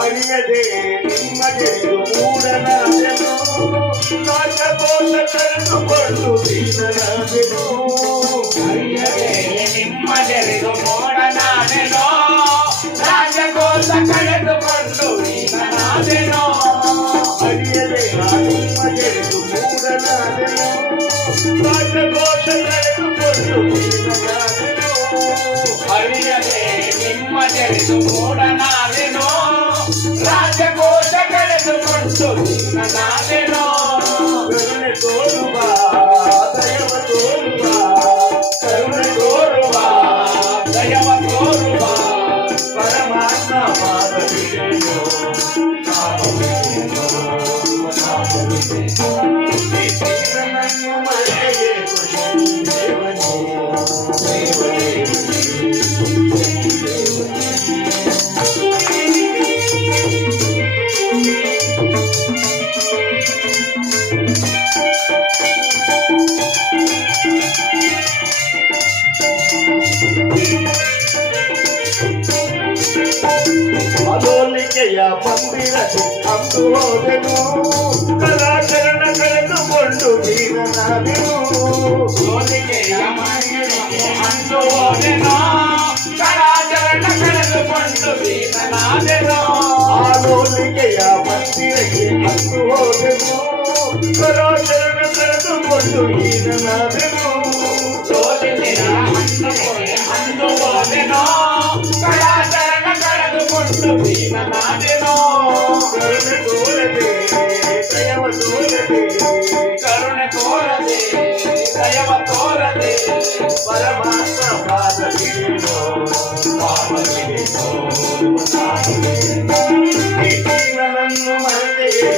ಅರಿಯದೆ ನಿಮಗೆ ಮೂಢನಾದೆನು ರಾಜಕೋಶ ಕರೆದುಕೊಂಡು ದೀನನಾದೆನು ಅರಿಯದೆ ನಿಮ್ಮದೆರಿದು ಮೂಢನಾದೆನು ರಾಜಕೋಶ ಕಳೆದುಕೊಂಡು ದೀನನಾದೆನು ಅರಿಯದೆ ನಿಮ್ಮದೆರಿದು ಮೂಢನಾದೆನು ರಾಜಕೋಶ ಕರೆದುಕೊಂಡು ದೀನನಾದೆನು ಅರಿಯದೆ ನಿಮ್ಮದೆರಿದು ಮೂಢನಾದೆನು ರಾಜಕೋಶ ಕಳೆದುಕೊಂಡು ದೀನನಾದೆನು ಕರುಣೆ ತೋರುವ ದಯವ ತೋರುವ ಕರುಣೆ ತೋರುವ ದಯವ ತೋರುವ ಪರಮಾತ್ಮ ಪಾದವಿದೆಯೋ ನನ್ನನ್ನು ಮರೆಯೇ ದೇವನೇ ಅಲೋಲಿಕೆಯ ಮಂದಿರಕ್ಕೆ ಅಂದು ಹೋದೆನು ಕಲಾಚರಣ ಕಳೆದುಕೊಂಡು ದೀನನಾದೆನು ಸೋಲಿಗೆಯ ಮಂದಿರಕ್ಕೆ ಅಂದು ಹೋದೆನು ಕಲಾಚರಣ ಕಳೆದುಕೊಂಡು ದೀನನಾದೆನು ಆಲೋಲಿಕೆಯ ಮಂದಿರಕ್ಕೆ ಅಂದು ಹೋದೆನು ಕಲಾಚರಣ ಕಳೆದುಕೊಂಡು ದೀನನಾದೆನು ಸೋಲಿಗೆಯ ಮಂದಿರಕ್ಕೆ ಅಂದು ಹೋದೆನು ಕಲಾಚರಣ ಕಳೆದುಕೊಂಡು ದೀನನಾದೆನು ಕರುಣೆ ತೋರದೆ ದಯವ ತೋರದೆ ಕರುಣೆ ತೋರದೆ ದಯವ ತೋರದೆ ಪರಮಾತ್ಮ ಪಾದವಿದೆಯೋ ಪಾಪವಿದೆಯೋ ನನ್ನನ್ನು ಮರೆಯೇ